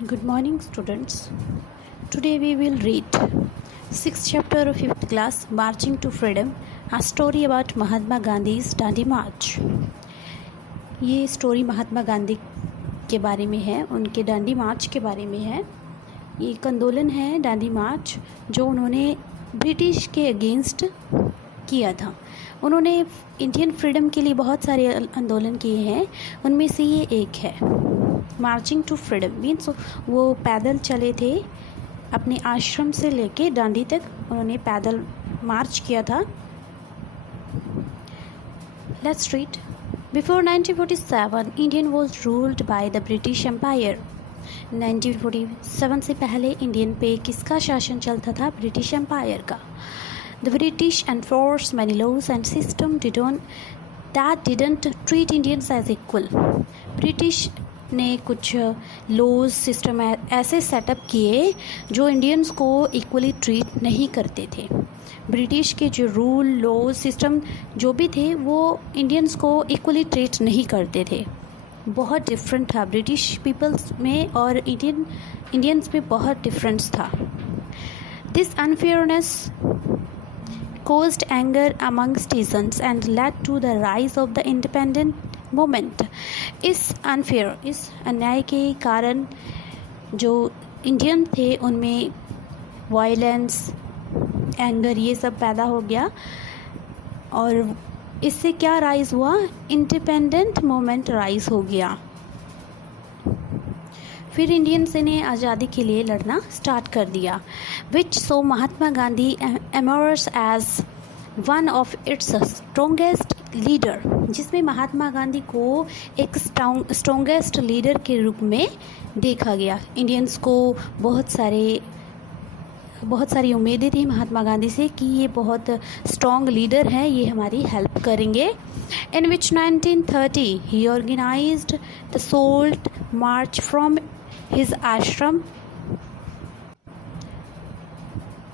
Good morning, students. Today we will read 6th chapter of 5th class, Marching to Freedom, a story about Mahatma Gandhi's Dandi March. ये story महात्मा गांधी के बारे में है, उनके डांडी मार्च के बारे में है। ये एक आंदोलन है डांडी मार्च जो उन्होंने ब्रिटिश के अगेंस्ट किया था। उन्होंने इंडियन फ्रीडम के लिए बहुत सारे आंदोलन किए हैं, उनमें से ये एक है मार्चिंग टू फ्रीडम। मीन्स वो पैदल चले थे अपने आश्रम से लेके डांडी तक, उन्होंने पैदल मार्च किया था। Let's read. Before 1947, Indian was ruled by the British Empire. 1947 से पहले इंडियन पे किसका शासन चलता था? ब्रिटिश एम्पायर का। The British enforced many laws and systems that didn't treat Indians as equal. British ने कुछ लॉज सिस्टम ऐसे सेटअप किए जो इंडियंस को इक्वली ट्रीट नहीं करते थे। ब्रिटिश के जो रूल लॉ सिस्टम जो भी थे वो इंडियंस को इक्वली ट्रीट नहीं करते थे। बहुत डिफरेंट था ब्रिटिश पीपल्स में और इंडियंस में बहुत डिफरेंस था। This unfairness caused anger among citizens and led to the rise of the independent movement. इस अन्याय के कारण जो इंडियन थे उनमें वायलेंस, एंगर ये सब पैदा हो गया और इससे क्या राइज हुआ? इंडिपेंडेंट मूवमेंट राइज हो गया। फिर इंडियंस ने आज़ादी के लिए लड़ना स्टार्ट कर दिया, which so Mahatma Gandhi emerge as one of its strongest leader, जिसमें महात्मा गांधी को एक स्ट्रोंगेस्ट लीडर के रूप में देखा गया। इंडियंस को बहुत सारी उम्मीदें थी महात्मा गांधी से कि ये बहुत स्ट्रॉन्ग लीडर हैं, ये हमारी हेल्प करेंगे। In which 1930 he organized the salt march from his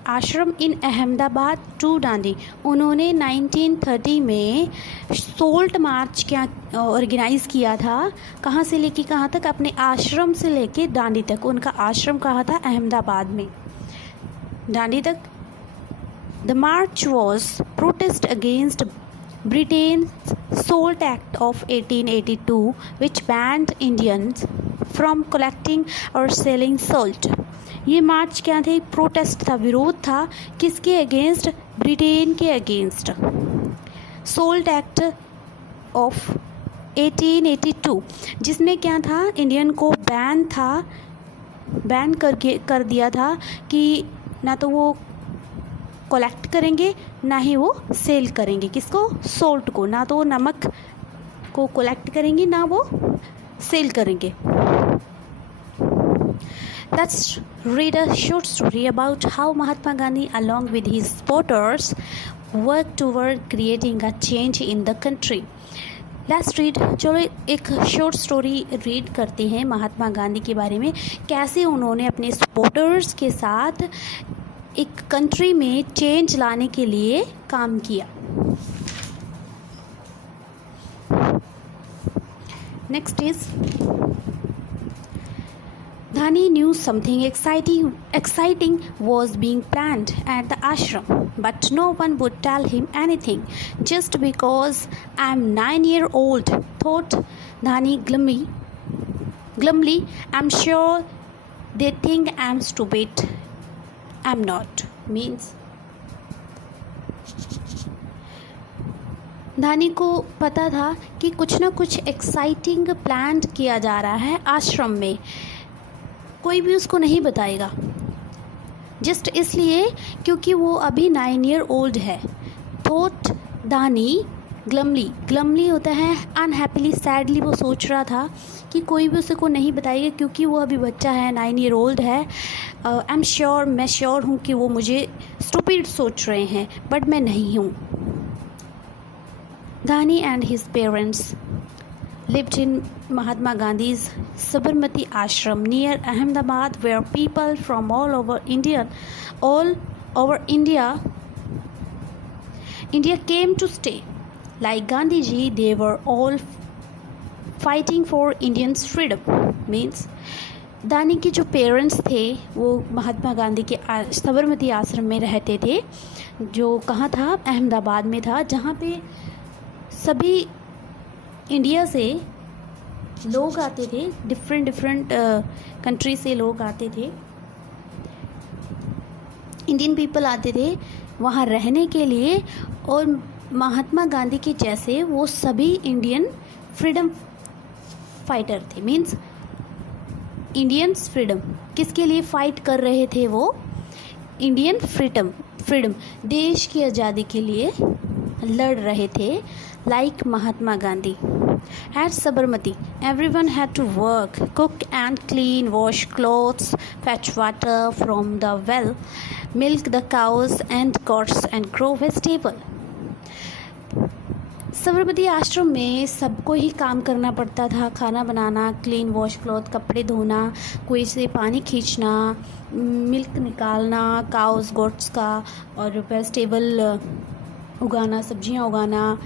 ashram in Ahmedabad to डांडी। उन्होंने 1930 में सोल्ट मार्च क्या ऑर्गेनाइज़ किया था, कहाँ से लेके कहाँ तक? अपने आश्रम से लेके डांडी तक। उनका आश्रम कहाँ था? अहमदाबाद में, डांडी तक। The March was protest against Britain's salt act of 1882 which band Indians from collecting और सेलिंग सोल्ट। ये मार्च क्या थे? प्रोटेस्ट था, विरोध था। किसके अगेंस्ट? ब्रिटेन के अगेंस्ट। सोल्ट एक्ट ऑफ 1882 जिसमें क्या था? इंडियन को बैन कर दिया था कि ना तो वो कलेक्ट करेंगे ना ही वो सेल करेंगे। किसको? सोल्ट को। ना तो वो नमक को कलेक्ट करेंगे ना वो सेल करेंगे। Let's read a short story about how Mahatma Gandhi along with his supporters worked toward creating a change in the country. Let's read। चलो एक शॉर्ट स्टोरी रीड करते हैं महात्मा गांधी के बारे में, कैसे उन्होंने अपने सपोर्टर्स के साथ एक कंट्री में चेंज लाने के लिए काम किया। Next is Dhani knew something exciting was being planned at the ashram, but no one would tell him anything. Just because I'm 9-year-old, thought Dhani glumly. I'm sure they think I'm stupid. I'm not. Means धानी को पता था कि कुछ ना कुछ exciting plan किया जा रहा है आश्रम में, कोई भी उसको नहीं बताएगा। जस्ट इसलिए क्योंकि वो अभी 9-year-old है। थॉट धानी ग्लमली होता है अनहैप्पीली, सैडली वो सोच रहा था कि कोई भी उसे को नहीं बताएगा क्योंकि वो अभी बच्चा है, 9-year-old है। आई एम श्योर, मैं श्योर हूँ कि वो मुझे स्टूपिड सोच रहे हैं, बट मैं नहीं हूँ। Dhani and his parents lived in Mahatma Gandhi's Sabarmati Ashram near Ahmedabad, where people from all over India came to stay. Like Gandhiji, they were all fighting for Indians' freedom. Means दानी के जो parents थे वो महात्मा गांधी के साबरमती आश्रम में रहते थे, जो कहाँ था, अहमदाबाद में था, जहाँ पे सभी इंडिया से लोग आते थे, डिफरेंट कंट्री से लोग आते थे, इंडियन पीपल आते थे वहाँ रहने के लिए। और महात्मा गांधी के जैसे वो सभी इंडियन फ्रीडम फाइटर थे, मीन्स इंडियंस फ्रीडम किसके लिए फ़ाइट कर रहे थे, वो इंडियन फ्रीडम देश की आज़ादी के लिए लड़ रहे थे, like Mahatma Gandhi. At Sabarmati, everyone had to work, cook and clean, wash clothes, fetch water from the well, milk the cows and goats and grow vegetable. Sabarmati आश्रम में सबको ही काम करना पड़ता था, खाना बनाना, क्लीन वॉश क्लॉथ, कपड़े धोना, कुएं से पानी खींचना, मिल्क निकालना काउस गोट्स का, और वेजिटेबल उगाना, सब्जियां उगाना।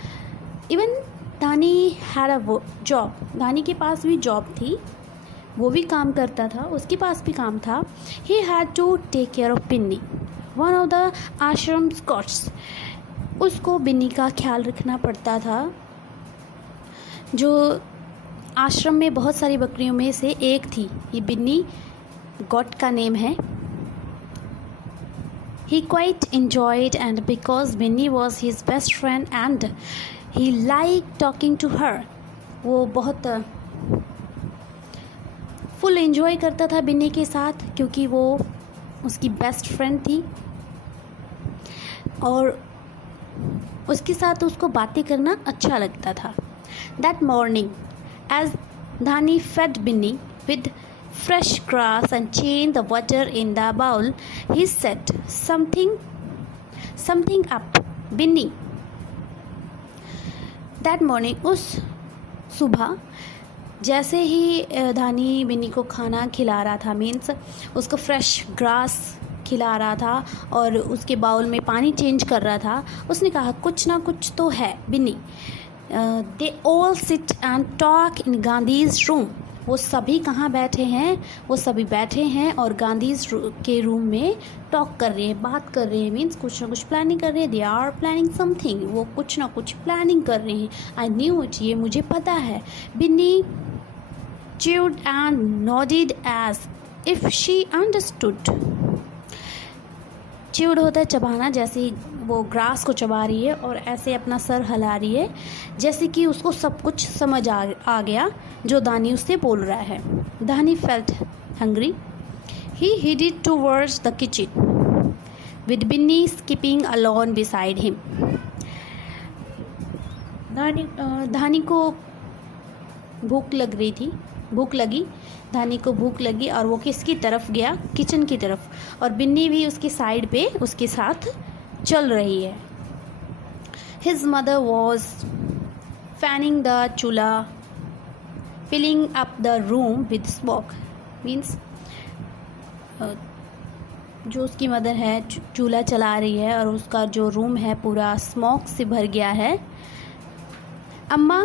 इवन दानी हैड अ जॉब, दानी के पास भी जॉब थी, वो भी काम करता था, उसके पास भी काम था। He had to take care of Binni, one of the ashram goats. उसको बिन्नी का ख्याल रखना पड़ता था, जो आश्रम में बहुत सारी बकरियों में से एक थी। ये बिन्नी गॉड का नेम है। He quite enjoyed, and because Binny was his best friend and he liked talking to her, वो बहुत फुल एंजॉय करता था बिन्नी के साथ, क्योंकि वो उसकी बेस्ट फ्रेंड थी और उसके साथ उसको बातें करना अच्छा लगता था। That morning, as Dhani fed Binny with fresh grass and changed the water in the bowl, he said something up, Binny. That morning, उस सुबह जैसे ही धानी बिन्नी को खाना खिला रहा था, मीन्स उसको फ्रेश ग्रास खिला रहा था और उसके बाउल में पानी चेंज कर रहा था, उसने कहा कुछ ना कुछ तो है Binni. They all sit and talk in Gandhi's room. वो सभी कहाँ बैठे हैं, वो सभी बैठे हैं और गांधी के रूम में टॉक कर रहे हैं, बात कर रहे हैं, मीन्स कुछ ना कुछ प्लानिंग कर रहे हैं। दे आर प्लानिंग समथिंग, वो कुछ ना कुछ प्लानिंग कर रहे हैं। आई न्यू इट, ये मुझे पता है। Binni chewed and nodded as if she understood. Chewed होता है चबाना, जैसे वो ग्रास को चबा रही है और ऐसे अपना सर हिला रही है, जैसे कि उसको सब कुछ समझ आ गया जो दानी उससे बोल रहा है। दानी felt hungry, he headed towards the kitchen with Binny skipping along beside him. दानी को भूख लगी, धानी को भूख लगी और वो किसकी तरफ गया, किचन की तरफ, और बिन्नी भी उसकी साइड पे उसके साथ चल रही है। His mother was fanning the chula, filling up the room with smoke. Means जो उसकी मदर है चूल्हा चला रही है और उसका जो रूम है पूरा स्मोक से भर गया है। अम्मा,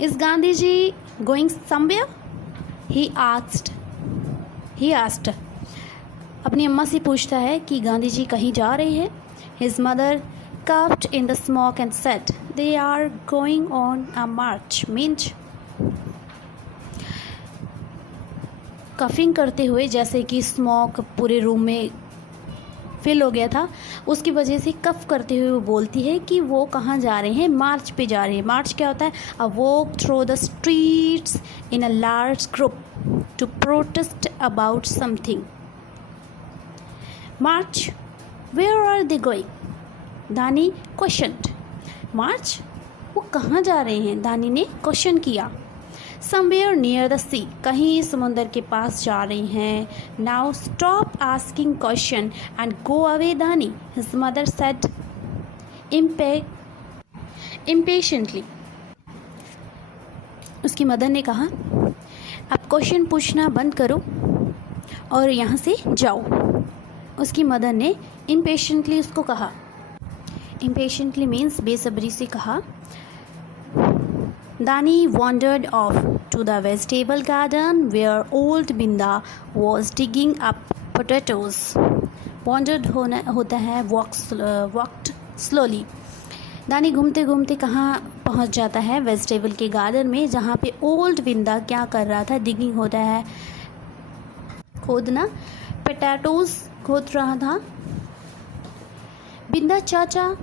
is Gandhi ji going somewhere? He asked. अपनी अम्मा से पूछता है कि गांधी जी कहीं जा रहे हैं। His mother coughed in the smoke and said, they are going on a march. Means coughing करते हुए, जैसे कि स्मोक पूरे रूम में फिल हो गया था, उसकी वजह से कफ करते हुए वो बोलती है कि वो कहाँ जा रहे हैं, मार्च पे जा रहे हैं। मार्च क्या होता है? A walk through the streets in a large group to protest about something. March, where are they going? Dani questioned. March, वो कहाँ जा रहे हैं? दानी ने क्वेश्चन किया। समवेयर नियर द सी, कहीं समुंदर के पास जा रही हैं। Now stop asking question and go away दानी, हिज मदर सेड इम्पेशेंटली। उसकी मदर ने कहा, अब क्वेश्चन पूछना बंद करो और यहाँ से जाओ। उसकी मदर ने इम्पेशेंटली उसको कहा। इम्पेशेंटली मीन्स बेसब्री से कहा। दानी wandered off to to the vegetable garden where old Binda was digging up potatoes. Wandered होता है walked slowly. दानी घूमते घूमते कहाँ पहुँच जाता है? वेजिटेबल के गार्डन में, जहाँ पे ओल्ड बिंदा क्या कर रहा था? डिगिंग होता है खोदना, पोटैटोज खोद रहा था. बिंदा चाचा,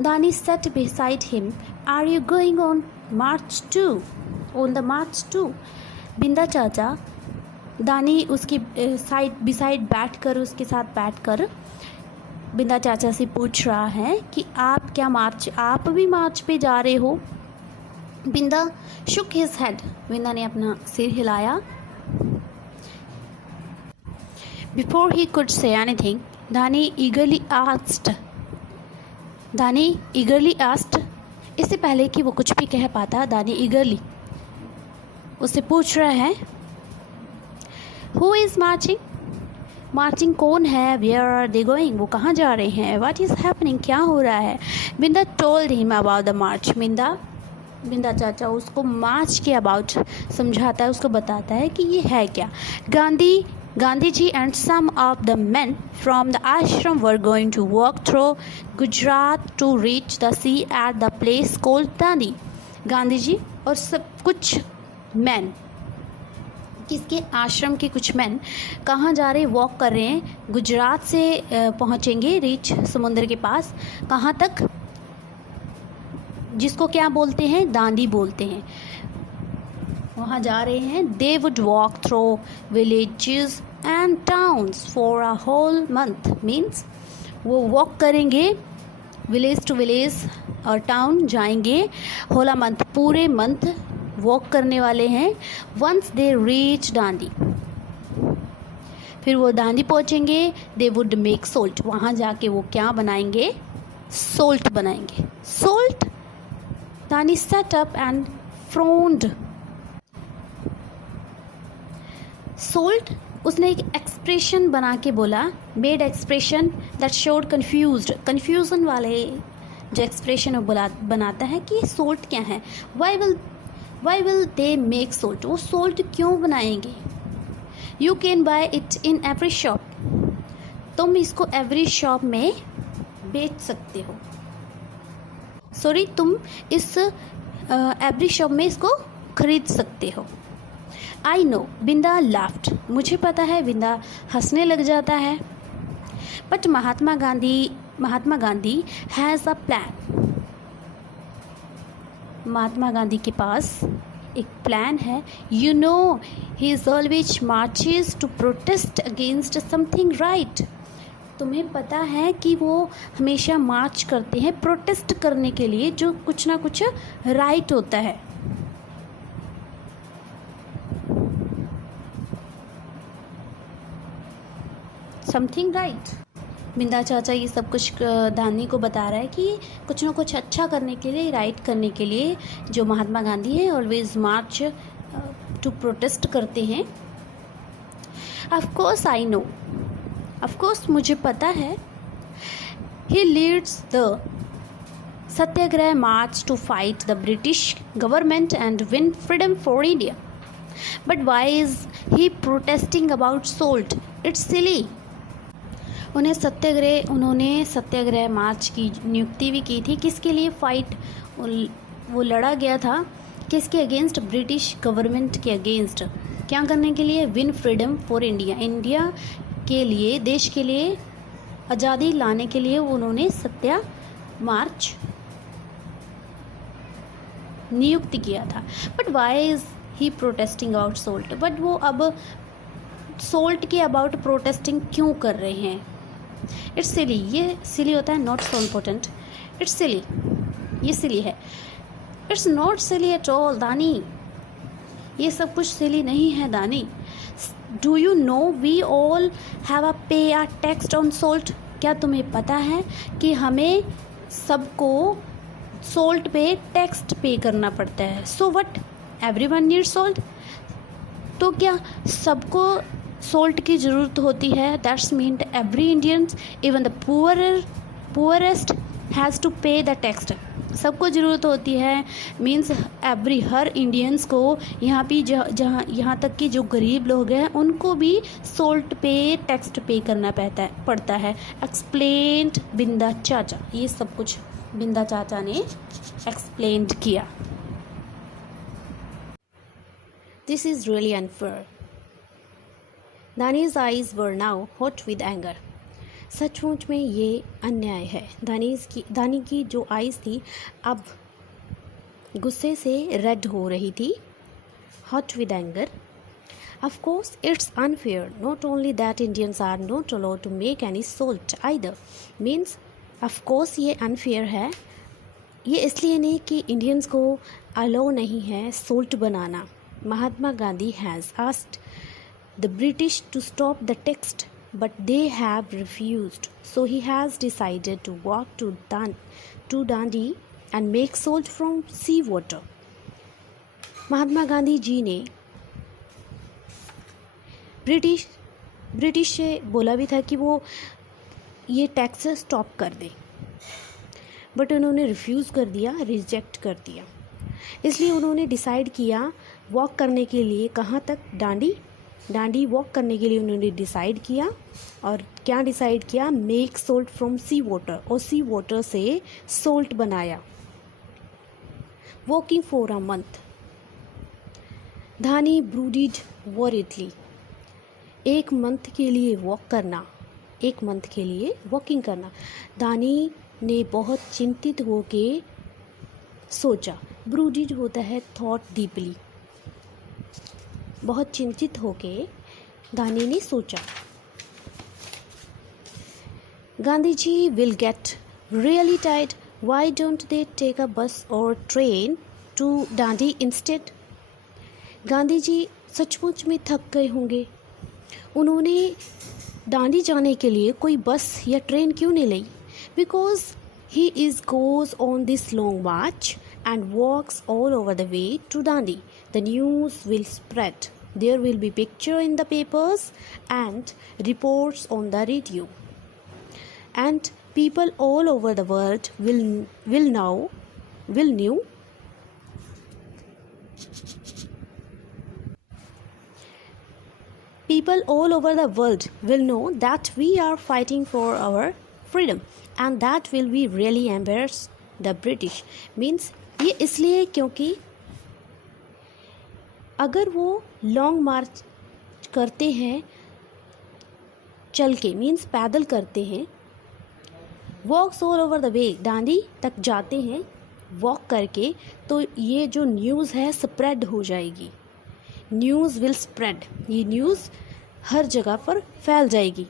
दानी sat beside him. Are you going on march too? On the march too? बिंदा चाचा, दानी उसकी बिसाइड बैठ कर, उसके साथ बैठ कर बिंदा चाचा से पूछ रहा है कि आप भी मार्च पे जा रहे हो? बिंदा शुक हिज हेड. बिंदा ने अपना सिर हिलाया. Before he could say anything, दानी ईगरली आस्क्ड. इससे पहले कि वो कुछ भी कह पाता, दानी ईगरली उससे पूछ रहा है, हु इज़ मार्चिंग कौन है? Where are they going? वो कहाँ जा रहे हैं? What is happening? क्या हो रहा है? Binda told him about the march. Binda चाचा उसको मार्च के अबाउट समझाता है, उसको बताता है कि ये है क्या. Gandhi ji and some of the men from the ashram were going to walk through Gujarat to reach the sea at the place called Dandi. Gandhi ji और सब कुछ मैन, किसके? आश्रम के कुछ मैन कहाँ जा रहे? वॉक कर रहे हैं. गुजरात से पहुँचेंगे, रीच समुद्र के पास. कहाँ तक? जिसको क्या बोलते हैं? दांडी बोलते हैं. वहाँ जा रहे हैं. They would walk through villages and towns for a whole month. Means वो वॉक करेंगे, विलेज टू विलेज और टाउन जाएंगे. होला मंथ, पूरे मंथ वॉक करने वाले हैं. वंस दे रीच दांडी, फिर वो दांडी पहुँचेंगे. They would make salt. वहाँ जाके वो क्या बनाएंगे? सोल्ट बनाएंगे. सोल्ट. दानी सेट अप एंड फ्रोन्ड. सोल्ट, उसने एक एक्सप्रेशन बना के बोला. Made expression that showed confusion वाले जो एक्सप्रेशन वो बनाता है कि सोल्ट क्या है. Why will they make salt? वो सोल्ट क्यों बनाएंगे? You can buy it in every shop. तुम इसको एवरी शॉप में बेच सकते हो. सॉरी, तुम इस एवरी शॉप में इसको खरीद सकते हो. I know, Binda laughed. मुझे पता है. बिंदा हंसने लग जाता है. But Mahatma Gandhi has a plan. Mahatma Gandhi के पास एक प्लान है. You know, he is always marches to protest against something right. तुम्हें पता है कि वो हमेशा मार्च करते हैं प्रोटेस्ट करने के लिए, जो कुछ ना कुछ राइट होता है. Something right. बिंदा चाचा ये सब कुछ दानी को बता रहा है कि कुछ ना कुछ अच्छा करने के लिए, राइट करने के लिए जो महात्मा गांधी है ऑलवेज मार्च टू प्रोटेस्ट करते हैं. Of course I know. Of course मुझे पता है. He leads the satyagraha march to fight the British government and win freedom for India. But why is he protesting about salt? It's silly. उन्होंने सत्याग्रह मार्च की नियुक्ति भी की थी. किसके लिए फाइट वो लड़ा गया था? किसके अगेंस्ट? ब्रिटिश गवर्नमेंट के अगेंस्ट. क्या करने के लिए? Win freedom for India. India के लिए, देश के लिए आज़ादी लाने के लिए उन्होंने सत्या मार्च नियुक्त किया था. But why is he protesting about salt? But वो अब सोल्ट के अबाउट प्रोटेस्टिंग क्यों कर रहे हैं? It's silly. ये सिली होता है, not so important. It's silly. ये सिली है. It's not silly at all Dani. ये सब कुछ सिली नहीं है Dani. Do you know we all have a pay a tax on salt? क्या तुम्हें पता है कि हमें सबको सोल्ट पे टैक्स पे करना पड़ता है? So what, everyone needs salt. तो क्या सबको सोल्ट की ज़रूरत होती है? That's mean every Indians, even the poorest has to pay the tax. सबको ज़रूरत होती है, मीन्स हर इंडियंस को यहाँ पे जहाँ यहाँ तक कि जो गरीब लोग हैं उनको भी सोल्ट पे टैक्स पे करना पड़ता है। एक्सप्लेन्ड बिंदा चाचा, ये सब कुछ बिंदा चाचा ने एक्सप्लेन्ड किया। This is really unfair. Dani's eyes were now hot with anger. सचमुच में ये अन्याय है। दानी की जो आइज़ थी अब गुस्से से रेड हो रही थी, hot with anger. Of course, it's unfair. Not only that, Indians are not allowed to make any salt either. Means, of course, ये unfair है। ये इसलिए नहीं कि इंडियंस को अलाउ नहीं है salt banana. Mahatma Gandhi has asked the British to stop the text, but they have refused. So he has decided to walk to Dandi and make salt from sea water. Mahatma Gandhi ji ने British से बोला भी था कि वो ये टैक्स स्टॉप कर दे, but उन्होंने रिफ्यूज़ कर दिया, रिजेक्ट कर दिया। इसलिए उन्होंने डिसाइड किया वॉक करने के लिए, कहाँ तक, डांडी वॉक करने के लिए उन्होंने डिसाइड किया। और क्या डिसाइड किया? Make salt from sea water, और सी वाटर से सोल्ट बनाया। Walking for a month, Dhani brooded worriedly. एक मंथ के लिए वॉकिंग करना। दानी ने बहुत चिंतित होके सोचा। ब्रूडिड होता है थॉट डीपली। बहुत चिंतित होके दानी ने सोचा। Gandhi ji will get really tired, why don't they take a bus और train to Dandi instead. Gandhi ji सचमुच में थक गए होंगे, उन्होंने डांडी जाने के लिए कोई बस या ट्रेन क्यों नहीं ली? Because he is goes on this long march and walks all over the way to Dandi. The news will spread. There will be picture in the papers and reports on the radio. And people all over the world will know People all over the world will know that we are fighting for our freedom, and that will be really embarrass the British. Means ये इसलिए क्योंकि अगर वो long मार्च करते हैं चल के, means पैदल करते हैं, वॉक्स ऑल ओवर द वे, डांडी तक जाते हैं वॉक करके, तो ये जो न्यूज़ है स्प्रेड हो जाएगी। न्यूज़ विल स्प्रेड, ये न्यूज़ हर जगह पर फैल जाएगी।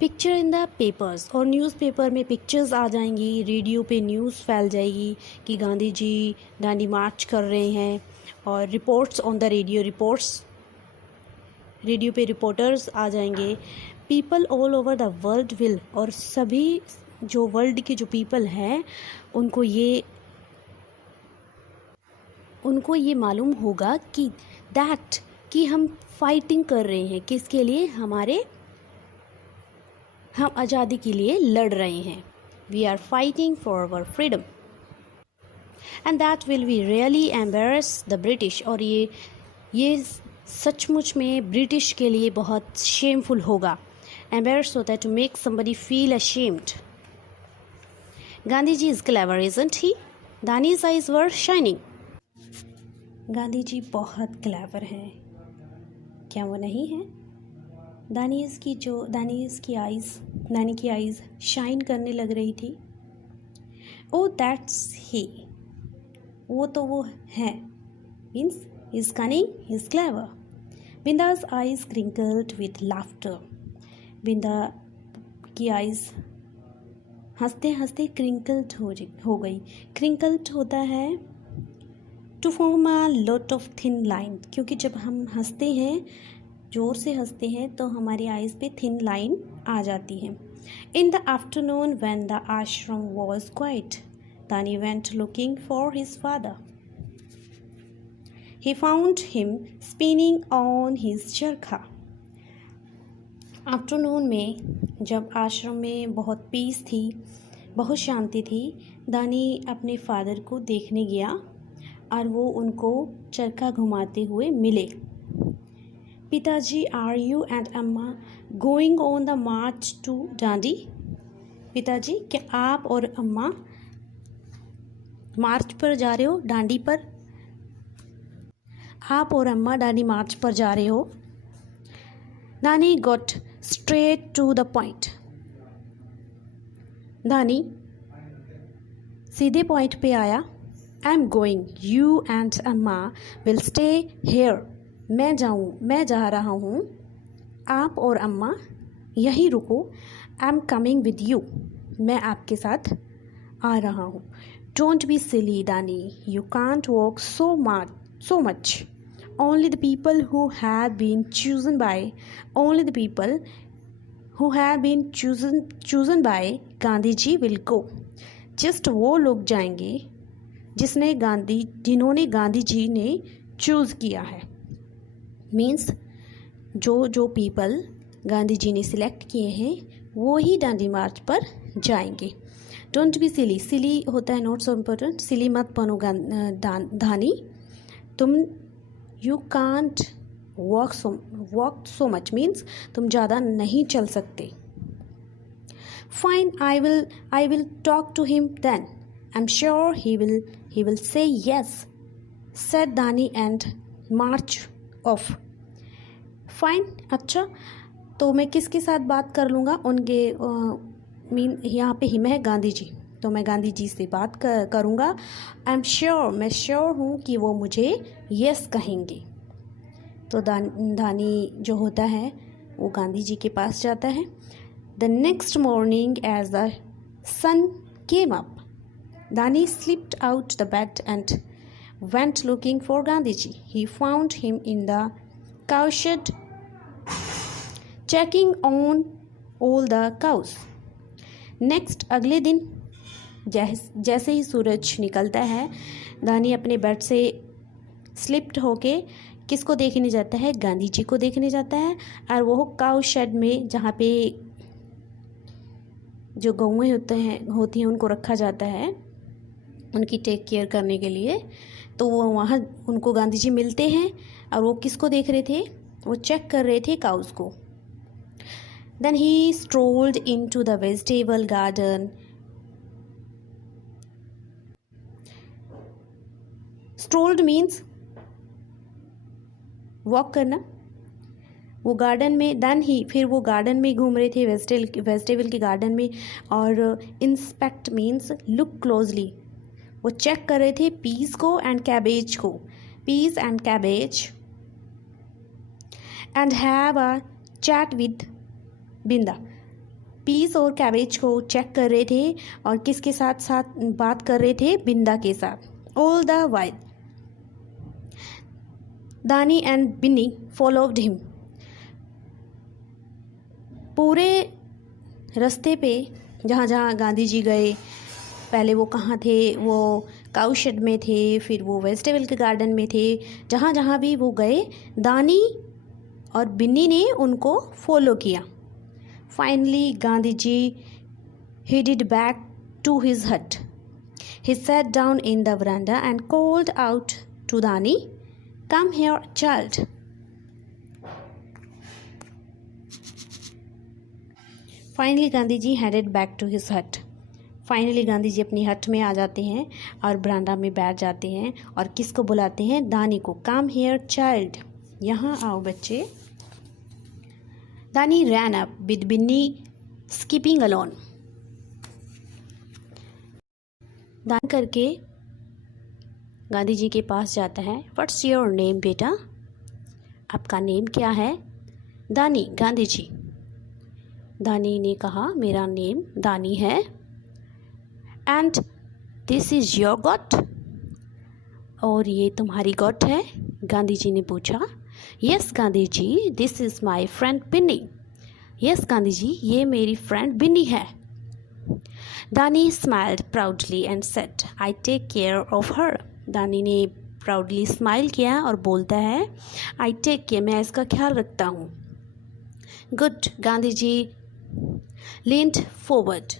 पिक्चर इन द पेपर्स, और न्यूज़पेपर में पिक्चर्स आ जाएंगी, रेडियो पे न्यूज़ फैल जाएगी कि गांधी जी दांडी मार्च कर रहे हैं, और रिपोर्ट्स ऑन द रेडियो पे रिपोर्टर्स आ जाएंगे। People all over the world will, और सभी जो वर्ल्ड के जो पीपल हैं उनको ये मालूम होगा कि हम फाइटिंग कर रहे हैं, किसके लिए? हम आज़ादी के लिए लड़ रहे हैं। We are fighting for our freedom, and that will be really embarrass the British. और ये सचमुच में ब्रिटिश के लिए बहुत शेमफुल होगा। एम्बेरस होता है to make somebody feel ashamed. Gandhi ji is clever, isn't he? Dani's eyes were shining. Gandhi ji बहुत क्लेवर हैं, क्या वो नहीं है? दानी की आइज़ शाइन करने लग रही थी। ओ दैट्स ही, वो है, means is cunning, is clever. Binda's eyes crinkled with laughter. बिंदा की आइज़ हंसते हंसते क्रिंकल्ड हो गई। क्रिंकल्ड होता है to form a lot of thin line, क्योंकि जब हम हंसते हैं, ज़ोर से हंसते हैं, तो हमारी आइज़ पे थिन लाइन आ जाती है। In the afternoon when the आश्रम वॉज क्वाइट, दानी went looking for his father. He found him spinning on his चरखा। आफ्टरनून में जब आश्रम में बहुत पीस थी, बहुत शांति थी। दानी अपने फादर को देखने गया और वो उनको चरखा घुमाते हुए मिले। पिताजी, आर यू एंड अम्मा going on the march to Dandi? पिताजी, क्या आप और अम्मा मार्च पर जा रहे हो, डांडी पर? आप और अम्मा डांडी मार्च पर जा रहे हो? Dani got straight to the point. Dani सीधे पॉइंट पे आया। I am going, you and Amma will stay here. मैं जा रहा हूँ, आप और अम्मा यहीं रुको। I am coming with you, मैं आपके साथ आ रहा हूँ। Don't be silly Dani, you can't walk so much. Only the people who have been chosen by Gandhi ji will go. Just वो लोग जाएंगे जिन्होंने गांधी जी ने चूज़ किया है। मीन्स जो पीपल गांधी जी ने सिलेक्ट किए हैं वो ही डांडी मार्च पर जाएंगे। डोंट बी सिली, सिली होता है नॉट सो इम्पोर्टेंट। सिली मत बनो धानी, तुम you can't walk so much means तुम ज़्यादा नहीं चल सकते। Fine, I will talk to him then, I am sure he will say yes, said Dani and march off. Fine, अच्छा तो मैं किसके साथ बात कर लूँगा? उनके यहाँ पे हिम है गांधी जी, तो मैं गांधी जी से बात करूँगा। आई एम श्योर, मैं श्योर हूँ कि वो मुझे यस कहेंगे। तो दानी जो होता है वो गांधी जी के पास जाता है। The next morning as the sun came up, Dani slipped out the bed and went looking for Gandhi ji. He found him in the cowshed checking on all the cows. Next अगले दिन जैसे ही सूरज निकलता है, दानी अपने बेड से स्लिप्ड होके किसको देखने जाता है? गांधी जी को देखने जाता है। और वो काउ शेड में, जहाँ पे जो गौएं होती हैं उनको रखा जाता है उनकी टेक केयर करने के लिए, तो वो वहाँ उनको गांधी जी मिलते हैं। और वो किसको देख रहे थे? वो चेक कर रहे थे काउस को। Then he strolled into the vegetable garden. Strolled means walk करना। वो गार्डन में, देन ही फिर वो गार्डन में घूम रहे थे, वेजिटेबल के गार्डन में। और इंस्पेक्ट मीन्स लुक क्लोजली, वो चेक कर रहे थे पीस को एंड कैबेज को, peas and cabbage. And have a chat with Binda, peas और कैबेज को चेक कर रहे थे और किसके साथ बात कर रहे थे? बिंदा के साथ। ऑल द वाइल दानी एंड बिन्नी फॉलोड हिम, पूरे रास्ते पे जहाँ जहाँ गांधी जी गए, पहले वो कहाँ थे? वो काउ शेड में थे, फिर वो वेजिटेबल के गार्डन में थे। जहाँ जहाँ भी वो गए, दानी और बिन्नी ने उनको फॉलो किया। Finally Gandhi ji headed back to his hut. He sat down in the veranda and called out to Dani, "Come here, child." Finally Gandhi ji headed back to his hut. Finally Gandhi ji अपनी हट में आ जाते हैं और बरांडा में बैठ जाते हैं और किसको बुलाते हैं? दानी को। कम हेयर चाइल्ड, यहाँ आओ बच्चे। Danny ran up with Binny skipping alone, दान करके गांधी जी के पास जाता है। व्हाट्स योर नेम बेटा, आपका नेम क्या है? दानी, गांधी जी। दानी ने कहा मेरा नेम दानी है। And this is your goat, और ये तुम्हारी गॉट है? गांधी जी ने पूछा। Yes Gandhi ji, this is my friend Binny. Yes Gandhi ji, ये मेरी फ्रेंड बिन्नी है। Danny smiled proudly and said, I take care of her. Danny ने प्राउडली स्माइल किया और बोलता है, आई टेक केयर, मैं इसका ख्याल रखता हूँ। Good, Gandhi ji leaned forward.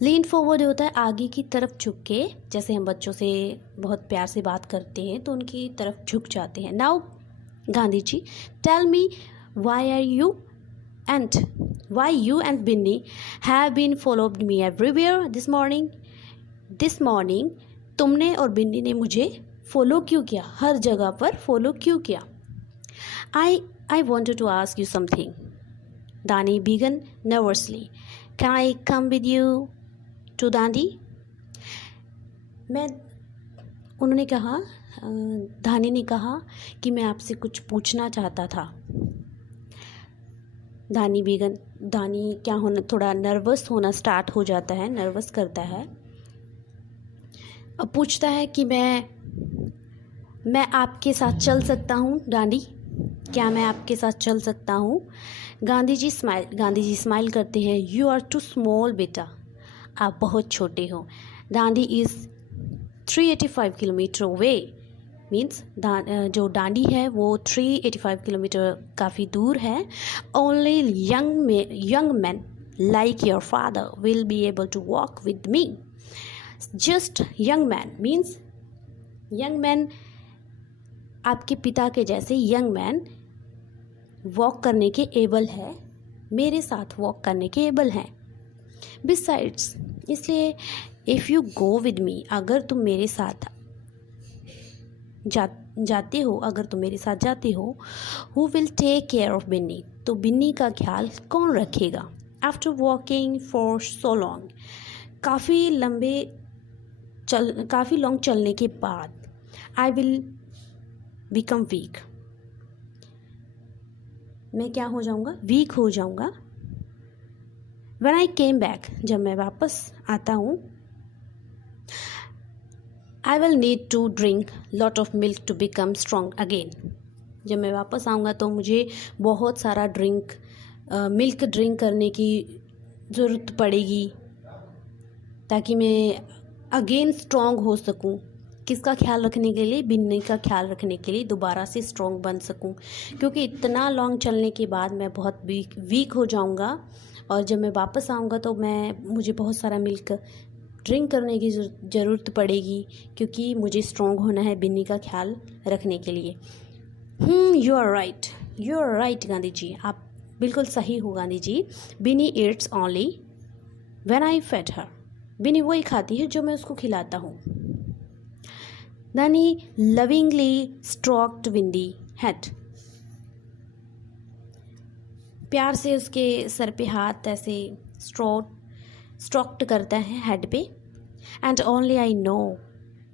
Lean forward होता है आगे की तरफ झुक के, जैसे हम बच्चों से बहुत प्यार से बात करते हैं तो उनकी तरफ झुक जाते हैं। Now Gandhi ji, tell me why you and Binny have been followed me everywhere this morning तुमने और बिन्नी ने मुझे फॉलो क्यों किया, हर जगह पर फॉलो क्यों किया? I wanted to ask you something. Dani began nervously. Can I come with you to Dandi? उन्होंने कहा, धानी ने कहा कि मैं आपसे कुछ पूछना चाहता था। दानी क्या होना, थोड़ा नर्वस होना स्टार्ट हो जाता है, नर्वस करता है। अब पूछता है कि मैं आपके साथ चल सकता हूँ डांडी, क्या मैं आपके साथ चल सकता हूँ? गांधी जी स्माइल करते हैं। यू आर टू स्मॉल बेटा, आप बहुत छोटे हो। Dandi is 385 kilometre away, means जो डांडी है वो 385 किलोमीटर काफ़ी दूर है। Only young man like your father will be able to walk with me. Just young man means young man, आपके पिता के जैसे यंग मैन वॉक करने के एबल है, मेरे साथ वॉक करने के एबल हैं। बिसाइड्स, इसलिए if you go with me, अगर तुम मेरे साथ जाते हो, अगर तुम मेरे साथ जाते हो, who will take care of Binni, तो बिन्नी का ख्याल कौन रखेगा? After walking for so long, काफ़ी लॉन्ग चलने के बाद, आई विल बिकम वीक, मैं क्या हो जाऊँगा? वीक हो जाऊँगा। व्हेन आई केम बैक, जब मैं वापस आता हूँ, I will need to drink lot of milk to become strong again. जब मैं वापस आऊँगा तो मुझे बहुत सारा मिल्क ड्रिंक करने की ज़रूरत पड़ेगी ताकि मैं अगेन स्ट्रॉन्ग हो सकूँ। किसका ख्याल रखने के लिए? बिन्नी का ख्याल रखने के लिए, दोबारा से स्ट्रॉन्ग बन सकूँ, क्योंकि इतना लॉन्ग चलने के बाद मैं बहुत वीक हो जाऊँगा और जब मैं वापस आऊँगा तो मुझे बहुत सारा मिल्क ड्रिंक करने की ज़रूरत पड़ेगी, क्योंकि मुझे स्ट्रॉन्ग होना है बिन्नी का ख्याल रखने के लिए। You are right Gandhi ji, आप बिल्कुल सही हो Gandhi ji. Binny eats only when I fed her, Binny वही खाती है जो मैं उसको खिलाता हूँ। दानी लविंगली स्ट्रोक्ड विंडी हेड, प्यार से उसके सर पे हाथ ऐसे स्ट्रोक्ड करता है हेड पे। And only I know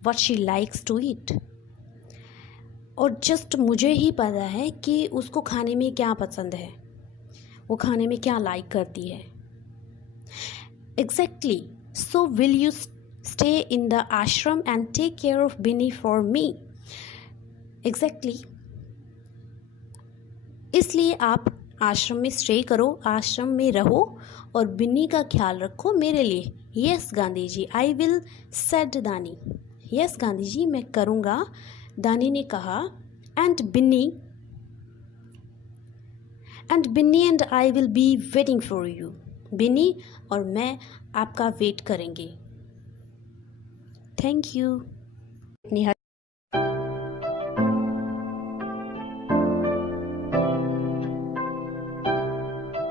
what she likes to eat, और जस्ट मुझे ही पता है कि उसको खाने में क्या पसंद है, वो खाने में क्या लाइक करती है। Exactly, so will you stay in the आश्रम and take care of Binny for me. Exactly, इसलिए आप आश्रम में स्टे करो, आश्रम में रहो और बिन्नी का ख्याल रखो मेरे लिए। Yes Gandhi ji, I will, said Dani. Yes Gandhi ji, मैं करूँगा, दानी ने कहा। And Binni and I will be waiting for you, Binni और मैं आपका वेट करेंगे। Thank you. अपनी